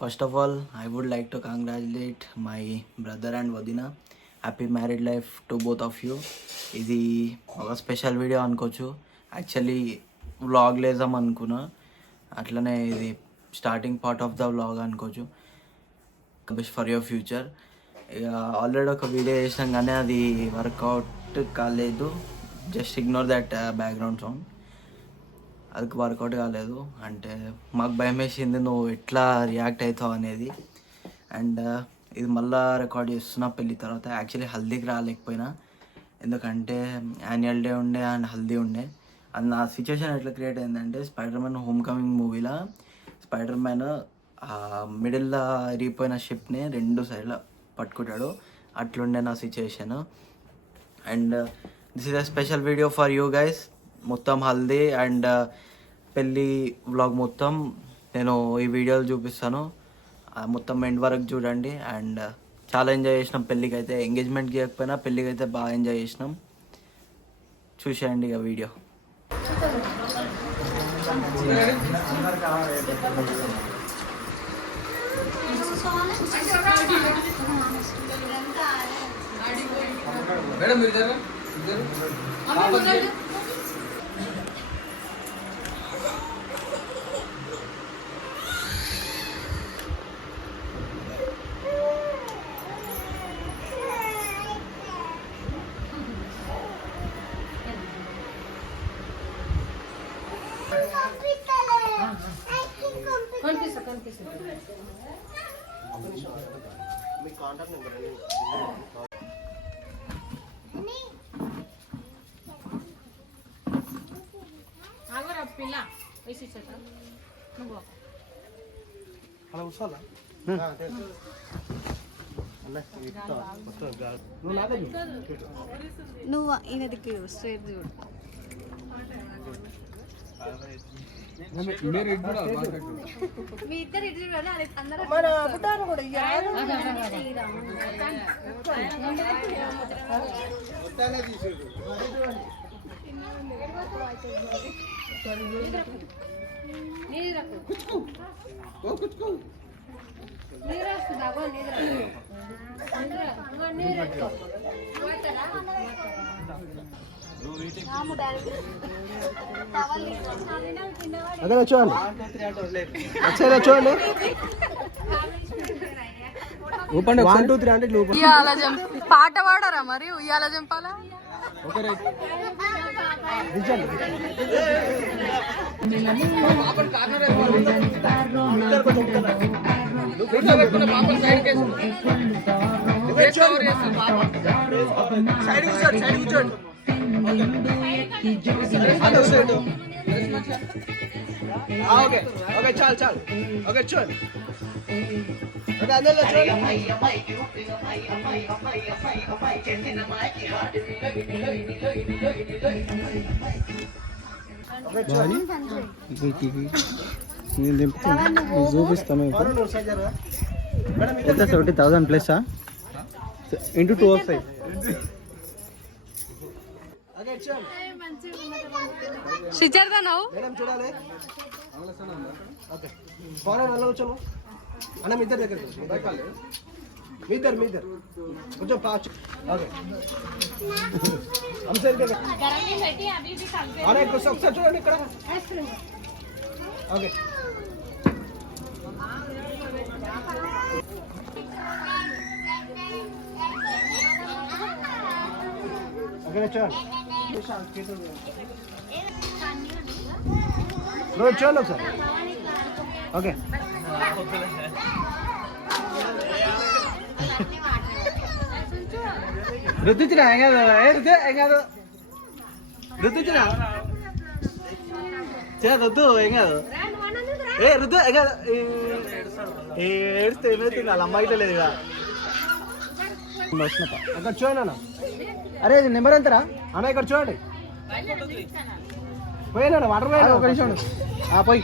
First of all, I would like to congratulate my brother and Vadina. Happy married life to both of you. ఇది ఒక special video అనుకోవచ్చు. Actually vlog లేదాం అనుకున్నా, అట్లనే ఇది starting part of the vlog అనుకోవచ్చు. Best for your future. ఇక already ఒక వీడియో చేసినాం కానీ అది వర్కౌట్ కాలేదు. Just ignore that background sound. అది వర్కౌట్ కాలేదు. అంటే మాకు భయం వేసింది నువ్వు ఎట్లా రియాక్ట్ అవుతావు అనేది. అండ్ ఇది మళ్ళీ రికార్డ్ చేస్తున్నా పెళ్ళి తర్వాత. యాక్చువల్లీ హల్దీకి రాలేకపోయినా, ఎందుకంటే యాన్యువల్ డే ఉండే అండ్ హల్దీ ఉండే. అది నా సిచ్యువేషన్ ఎట్లా క్రియేట్ అయిందంటే, స్పైడర్ మ్యాన్ హోమ్ కమింగ్ మూవీలో స్పైడర్ మ్యాన్ మిడిల్లో ఇరిగిపోయిన షిప్ని రెండు సైడ్లో పట్టుకుంటాడు. అట్లుండే నా situation. And this is a special video for you guys. మొత్తం హల్దీ అండ్ పెళ్ళి వ్లాగ్ మొత్తం నేను ఈ వీడియోలు చూపిస్తాను. మొత్తం ఎండ్ వరకు చూడండి. అండ్ చాలా ఎంజాయ్ చేసినాం పెళ్ళికి అయితే. ఎంగేజ్మెంట్కి ఇవ్వకపోయినా పెళ్ళికి అయితే బాగా ఎంజాయ్ చేసినాం. చూసేయండి ఇక వీడియో. మీ కాంటాక్ట్ నెంబర్ పిల్ల వేసి నువ్వు అలా కూర్చోాలా నువ్వు ఈయన దిక్కు స్ట్రైట్ చూడు. మీ ఇద్దరు ఇటు చూడాలి. అందరూ అదే చూడండి, వచ్చేలా చూడండి. 1 2 3 అంటే పాట పాడరా మరి ఉయ్యాల జంపాలా? ఓకే ఓకే చాలు చాలు. ఓకే చూడండి. ఓకే అందరిలో చూడండి. చూపిస్తాము. ఎంత 70,000 ప్లస్ ఇంటూ 2 వస్తాయి. మేడం చూడాలి. ఓకే ఫోన్ అలా వచ్చాము అన్న. మీ ఇద్దరు దగ్గర మీ ఇద్దరు కొంచెం పాచ్. ఓకే అరే ఒకసారి చూడండి ఇక్కడ. ఓకే ఓకే చూడండి. రోజు చూడండి ఒకసారి. ఓకే రుద్దించిన ఏం కాదు. ఏం కాదు రుద్దించిన వద్దు ఏం కాదు. రుద్దు ఏం కాదు. ఏడిస్తే ఏమైతే వాళ్ళ అమ్మాయితో లేదు ఇక. ఇక్కడ చూడండి అన్న. అరే ఇది నెంబర్ ఎంతరా అన్న? ఇక్కడ చూడండి. పోయినా వాటర్ పోయినా ఒక నిమిషం పోయి.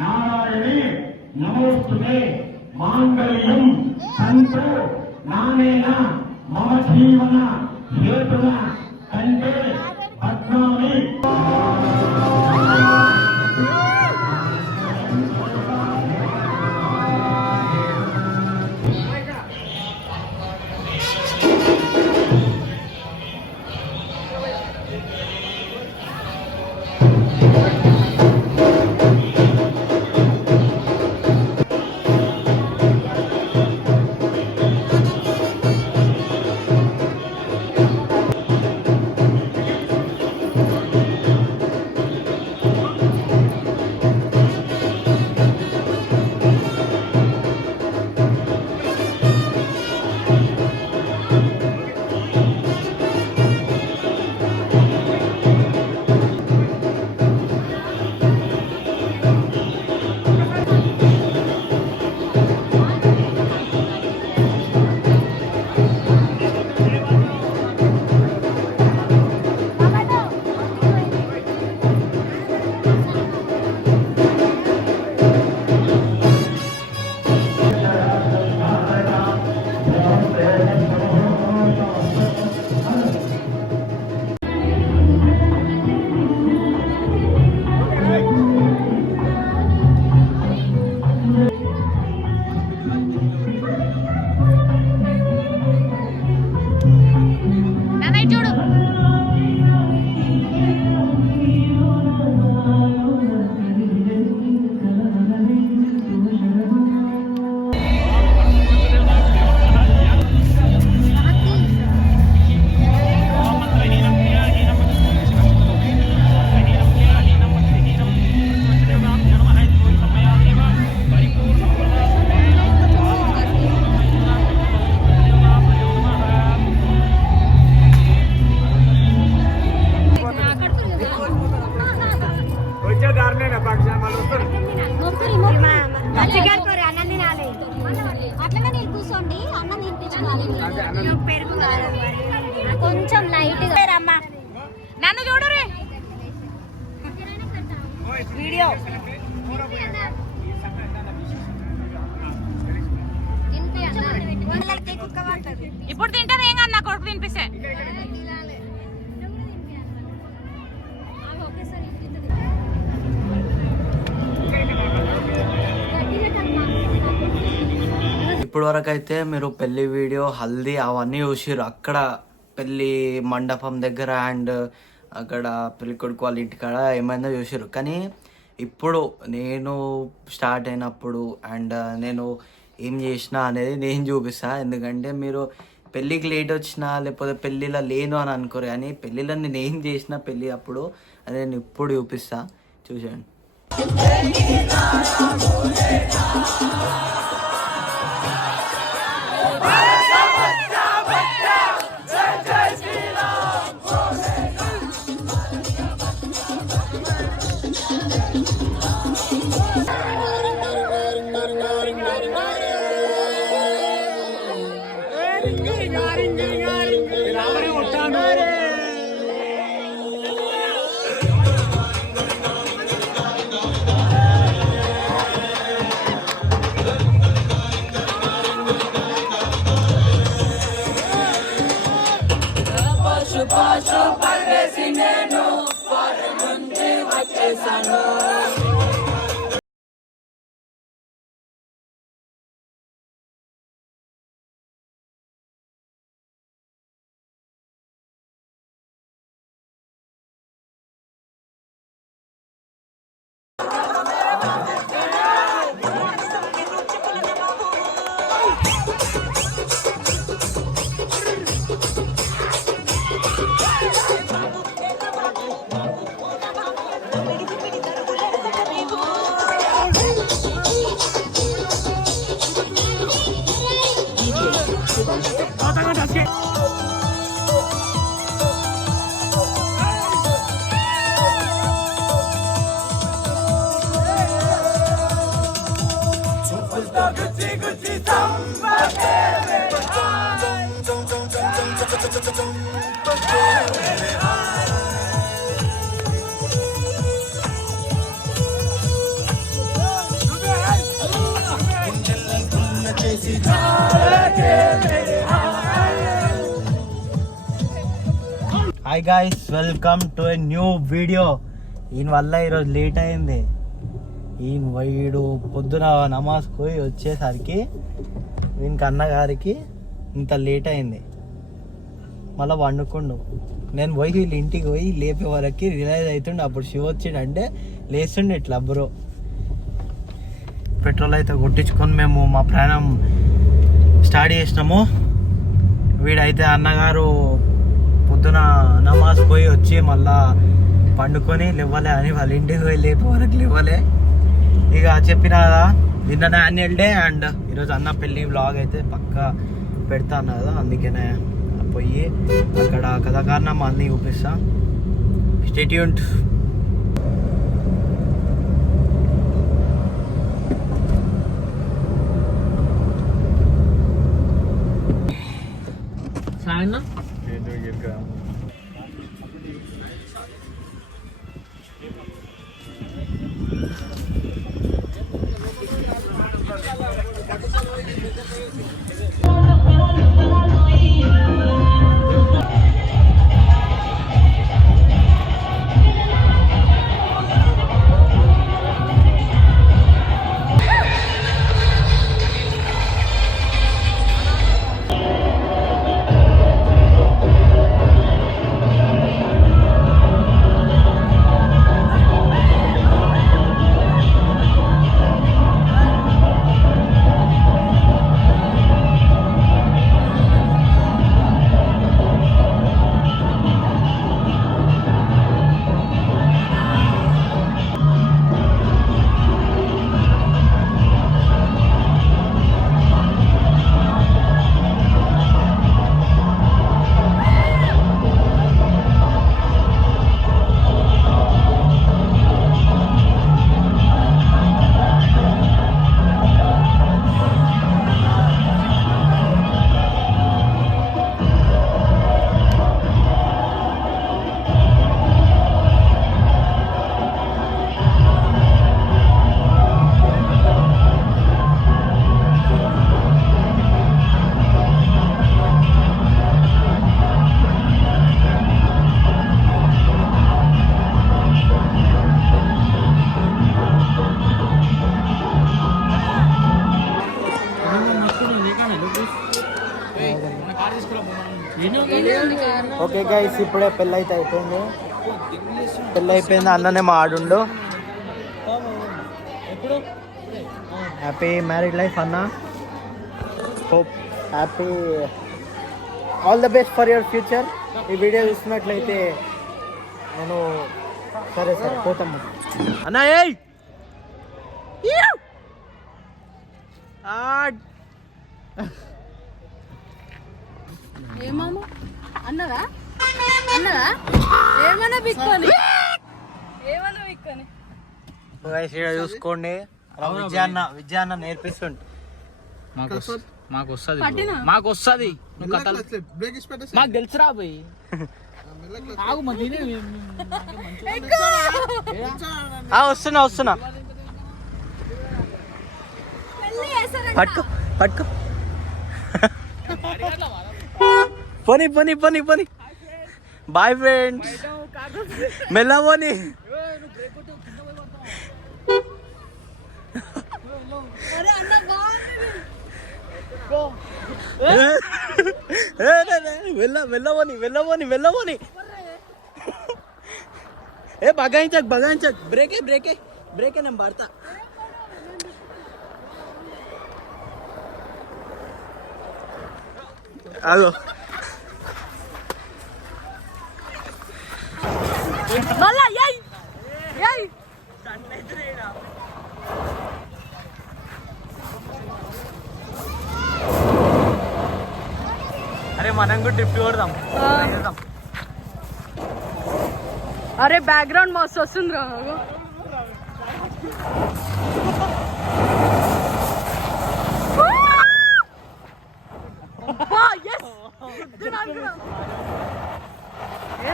నారాయణి నమోస్తుతే మాంగళ్యం సంతో నానేన మమ జీవన హేతున కంటే పద్మామి. చూడు అట్లనే నేను కూర్చోండి అన్నం తినిపించుకోవాలి కొంచెం లైట్ అమ్మా నన్ను చూడరే వీడియో ఇప్పుడు తింటాను ఏం కన్నా కొడుకు తినిపిస్తే ఇప్పుడు వరకు అయితే మీరు పెళ్లి వీడియో హల్దీ అవన్నీ చూసిర్రు. అక్కడ పెళ్లి మండపం దగ్గర అండ్ అక్కడ పెళ్లి కొడుకు వాళ్ళ ఇంటికాడ ఏమైందో చూసిర్రు. కానీ ఇప్పుడు నేను స్టార్ట్ అయినప్పుడు అండ్ నేను ఏం చేసినా అనేది నేను చూపిస్తా. ఎందుకంటే మీరు పెళ్ళికి లేట్ వచ్చినా లేకపోతే పెళ్ళిలో లేను అని అనుకోరు, కానీ పెళ్ళిలో నేను ఏం చేసినా పెళ్ళి అప్పుడు అది నేను ఇప్పుడు చూపిస్తా. చూసేయండి. Hi guys, welcome to a new video. ఈయన వల్ల ఈరోజు లేట్ అయింది. వీడు పొద్దున నమాజ్ పోయి వచ్చేసరికి వీనికి అన్నగారికి ఇంత లేట్ అయింది. మళ్ళీ వండుకుండు. నేను పోయి వీళ్ళ ఇంటికి పోయి లేపే వరకు రిలైజ్ అవుతుండే. అప్పుడు శివ వచ్చిండంటే లేస్తుండే ఇట్లా బ్రో. పెట్రోల్ అయితే కొట్టించుకొని మేము మా ప్రయాణం స్టార్ట్ చేసినాము. వీడైతే అన్నగారు పొద్దున నమాజ్ పోయి వచ్చి మళ్ళా పండుకొని లేవలే అని వాళ్ళ ఇంటికి పోయి లేపే వరకు లేవలే. ఇక చెప్పిన కదా, నిన్న యాన్యువల్ డే అండ్ ఈరోజు అన్న పెళ్ళి వ్లాగ్ అయితే పక్కా పెడతా అన్న కదా, అందుకనే పోయి అక్కడ కథాకారణం అన్నీ చూపిస్తా. Stay tuned. ఓకే గైస్, ఇప్పుడే పెళ్ళి అయితే అయిపోయింది. పెళ్ళి అయిపోయింది, అన్ననే మా ఆడుండు. హ్యాపీ మ్యారీడ్ లైఫ్ అన్న. Hope happy all the best for your future. ఈ వీడియో చూసినట్లయితే నేను సరే పోతాము అన్న. ఏమన్నా అన్నదా అన్నదా ఏమన్నా బిక్కొని చూసుకోండి. విద్య అన్న నేర్పిస్తుండే. మాకు వస్తుంది నువ్వు కథలు మాకు తెలుసురా పోయి వస్తున్నా పట్టుకో పట్టుకో. పోనీ పోనీ పోనీ పోనీ. బాయ్ ఫ్రెండ్స్, మెల్ల పోనీ. వెళ్ళబోని. ఏ బగాయించక్ బ్రేకే నేను పడతా. అదో అరే మనం కూడా ట్రిప్ కొడదాం. అరే బ్యాక్గ్రౌండ్ మస్తు వస్తుంది రా.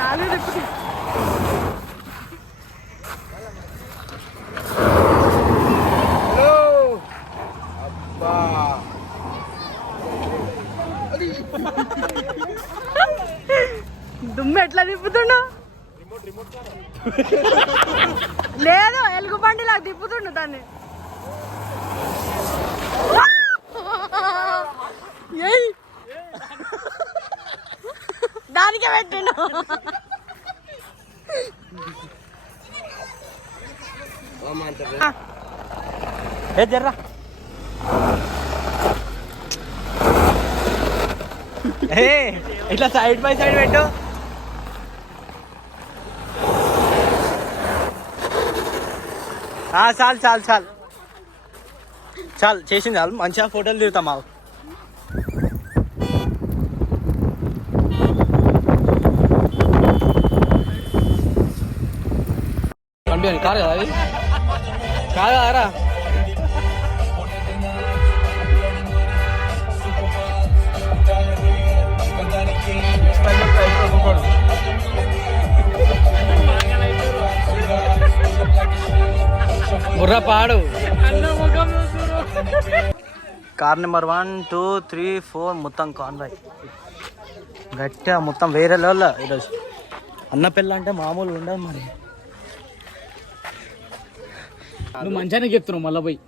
నాలుగు తిప్పి తిప్పుతుండు లేదు ఎలుగు బండిలాగా తిప్పుతుండు దాన్ని ఏయ్ దానికే పెట్టిండు ఏ జర్రా ఇట్లా సైడ్ బై సైడ్ పెట్టు చాలు చాలు చాలు చాలు చేసింది చాలు మంచిగా ఫోటోలు దిగుతాం మాకు కారు కదా అది కాదు కదరా బుర్ర పాడు కార్ నెంబర్ 1 2 3 4 మొత్తం కాన్వాయ్ గట్టిగా మొత్తం వేరే లెవెల్ ఈరోజు అన్న పిల్ల అంటే మామూలు ఉండదు మరి నువ్వు మంచిగానే చెప్తున్నావు మళ్ళీ పోయి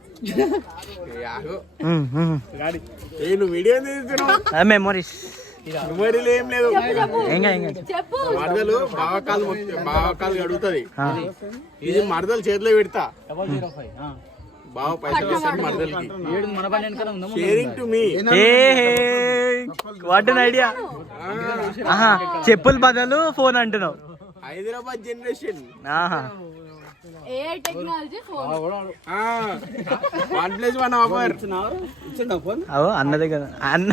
మెమోరీస్ ఏం లేదు చెప్పు మరదలు బావకాలు అడుగుతుంది ఇది మరదలు చేతిలో పెడతా బావ పైసలు వస్తాడు మరదలకి sharing to me what an idea చెప్పుల బదులు ఫోన్ అంటున్నావు Hyderabad generation AI technology phone OnePlus 1 offer అన్న దగ్గర అన్న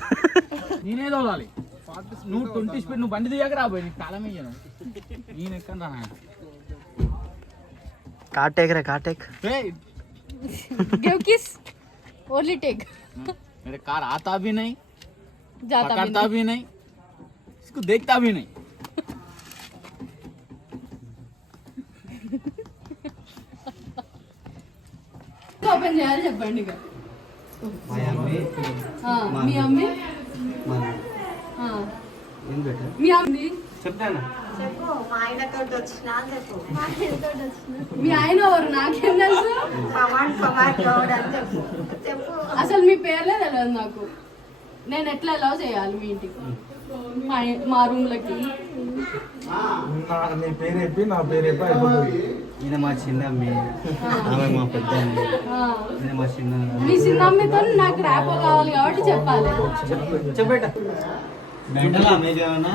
నేనే తోలాలి నువ్వు 20 స్పీడ్ నువ్వు బండి దిగాక రాబోయే నీకు తాళమే నేను ఎక్కడ రా కాటేక్ రే కాటేక్ गिव किस ओनली टेक मेरे कार आता भी नहीं जाता भी पकड़ता भी नहीं इसको देखता भी नहीं ఓపెన్ చేయాలి చెప్పండి ఇక మీ అమ్మి మీ అమ్మి చెప్తాను మీ ఆయన ఎవరు నాకేం తెలుసు అసలు మీ పేర్లే తెలియదు నాకు నేను ఎట్లా ఎలా చేయాలి మీ ఇంటికి మా రూమ్లకి నీ పేరు చెప్పి నా పేరు చెప్పి అయిపోతుంది. ఈయన మా చిన్నమ్మి ఆమె మా పెద్ద ఈయన మా చిన్న మీ చిన్నమ్మితో నాకు ర్యాపో కావాలి కాబట్టి చెప్పాలి చెప్పేట మెంటలా మీరు ఏమన్నా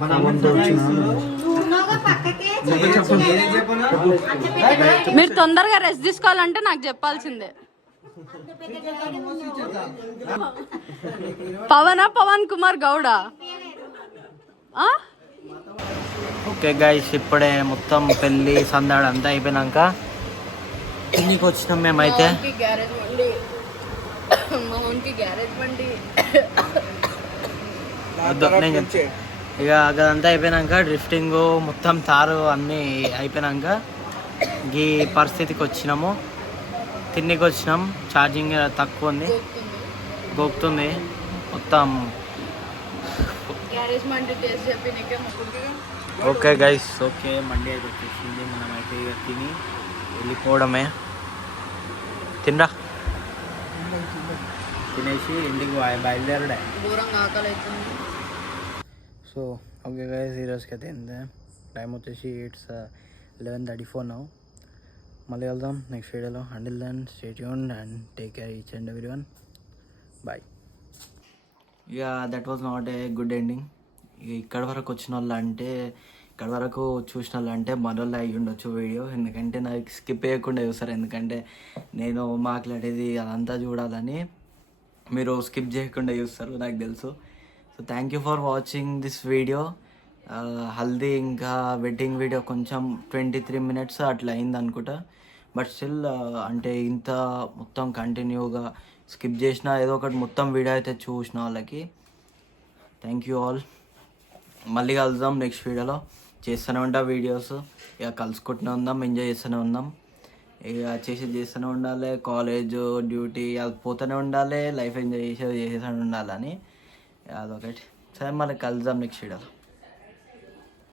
మన అమ్మతో మీరు తొందరగా రెస్ట్ తీసుకోవాలంటే నాకు చెప్పాల్సిందే పవన్ కుమార్ గౌడ ఓకే గైస్ ఇప్పుడే మొత్తం పెళ్ళి సందాడు అంతా అయిపోయినాక ఇంటికి వచ్చినాం మేమైతే ఇక అదంతా అయిపోయినాక డ్రిఫ్టింగ్ మొత్తం తారు అన్నీ అయిపోయినాక ఈ పరిస్థితికి వచ్చినాము తిండికి వచ్చినాం ఛార్జింగ్ తక్కువ ఉంది గోపుతుంది మొత్తం ఓకే గైస్ ఓకే మండే అయితే వచ్చేసింది మనమైతే ఇక తిని వెళ్ళిపోవడమే తినరా తినేసి ఇంటికి బయలుదేరడే సో ఓకే గైస్ ఈరోజుకి అయితే ఏంటంటే టైం వచ్చేసి ఇట్స్ 11:34 నౌ మళ్ళీ వెళ్దాం నెక్స్ట్ వీడియోలో until then stay tuned and take care each and everyone bye ఇక that was not a good ending ఇక ఇక్కడ వరకు వచ్చిన వాళ్ళు అంటే ఇక్కడ వరకు చూసిన వాళ్ళు అంటే మనోళ్ళు అయ్యి ఉండొచ్చు వీడియో ఎందుకంటే నాకు స్కిప్ చేయకుండా చూస్తారు ఎందుకంటే నేను మాట్లాడేది అదంతా చూడాలని మీరు స్కిప్ చేయకుండా చూస్తారు నాకు తెలుసు so thank you for watching this video haldi ఇంకా వెడ్డింగ్ వీడియో కొంచెం 23 minutes అట్లా అయింది అనుకుంటా బట్ స్టిల్ అంటే ఇంత మొత్తం కంటిన్యూగా స్కిప్ చేసిన ఏదో ఒకటి మొత్తం వీడియో అయితే చూసిన వాళ్ళకి థ్యాంక్ యూ ఆల్ మళ్ళీ కలుద్దాం నెక్స్ట్ వీడియోలో చేస్తూనే ఉంటాం వీడియోస్ ఇక కలుసుకుంటూనే ఉందాం ఎంజాయ్ చేస్తూనే ఉందాం ఇక చేస్తూనే ఉండాలి కాలేజ్ డ్యూటీ అది పోతూనే ఉండాలి లైఫ్ ఎంజాయ్ చేసేది చేస్తూనే ఉండాలని అదొకటి సరే మళ్ళీ కలుద్దాం నెక్స్ట్ వీడియోలో